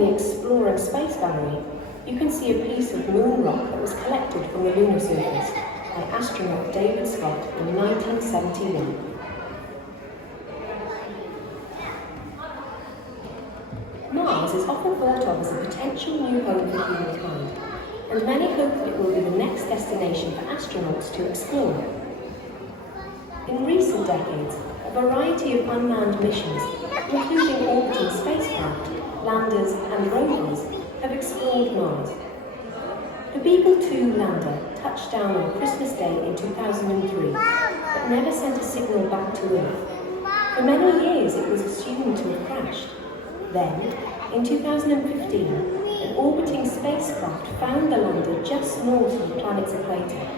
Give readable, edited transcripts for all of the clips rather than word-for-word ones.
the Explorer Space Gallery, you can see a piece of moon rock that was collected from the lunar surface by astronaut David Scott in 1971. Mars is often thought of as a potential new home for humankind, and many hope that it will be the next destination for astronauts to explore. In recent decades, a variety of unmanned missions, including orbiting spacecraft, landers and rovers, have explored Mars. The Beagle 2 lander touched down on Christmas Day in 2003, but never sent a signal back to Earth. For many years it was assumed to have crashed. Then, in 2015, an orbiting spacecraft found the lander just north of the planet's equator.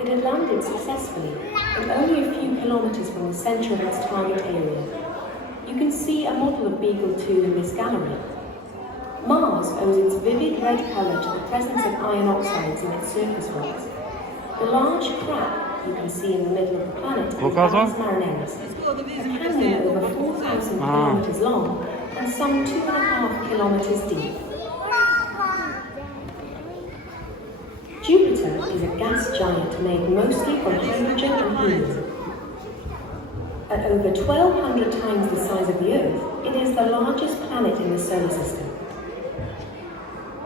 It had landed successfully, but only a few kilometers from the center of its target area. You can see a model of Beagle 2 in this gallery. Mars owes its vivid red color to the presence of iron oxides in its surface rocks. The large crack you can see in the middle of the planet is Valles Marineris, a canyon over 4,000 kilometers long and some 2.5 kilometers deep. Jupiter is a gas giant made mostly from hydrogen and helium. At over 1,200 times the size of the Earth, it is the largest planet in the solar system.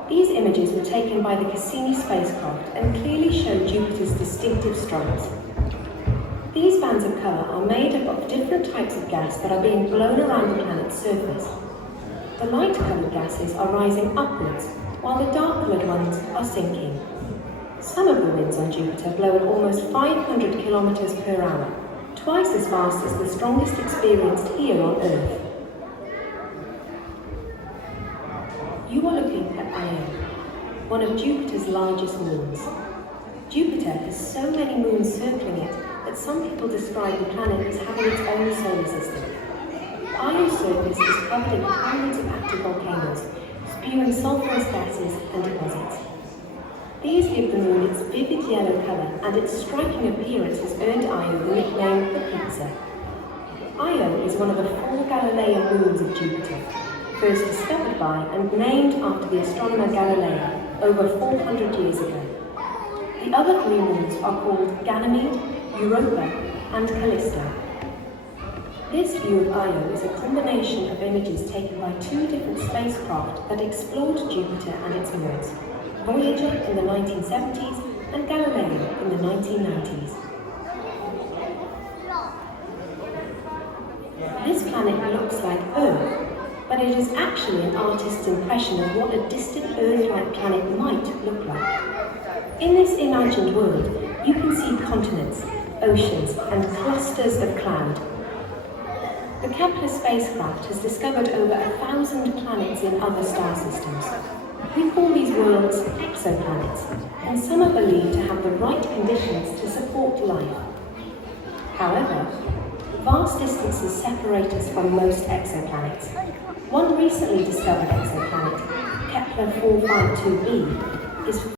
These images were taken by the Cassini spacecraft and clearly show Jupiter's distinctive stripes. These bands of colour are made up of different types of gas that are being blown around the planet's surface. The light-coloured gases are rising upwards, while the dark-coloured ones are sinking. Some of the winds on Jupiter blow at almost 500 kilometers per hour, twice as fast as the strongest experienced here on Earth. You are looking at Io, one of Jupiter's largest moons. Jupiter has so many moons circling it that some people describe the planet as having its own solar system. Io's surface is covered in hundreds of active volcanoes, spewing sulphurous gases and deposits. These give the moon its vivid yellow colour, and its striking appearance has earned Io the nickname the Pizza. Io is one of the 4 Galilean moons of Jupiter, first discovered by and named after the astronomer Galileo over 400 years ago. The other 3 moons are called Ganymede, Europa, and Callisto. This view of Io is a combination of images taken by 2 different spacecraft that explored Jupiter and its moons, Voyager in the 1970s and Galileo in the 1990s. This planet looks like Earth, but it is actually an artist's impression of what a distant Earth-like planet might look like. In this imagined world, you can see continents, oceans, and clusters of cloud. The Kepler spacecraft has discovered over 1,000 planets in other star systems. We call these worlds exoplanets, and some are believed to have the right conditions to support life. However, vast distances separate us from most exoplanets. One recently discovered exoplanet, Kepler 452b, is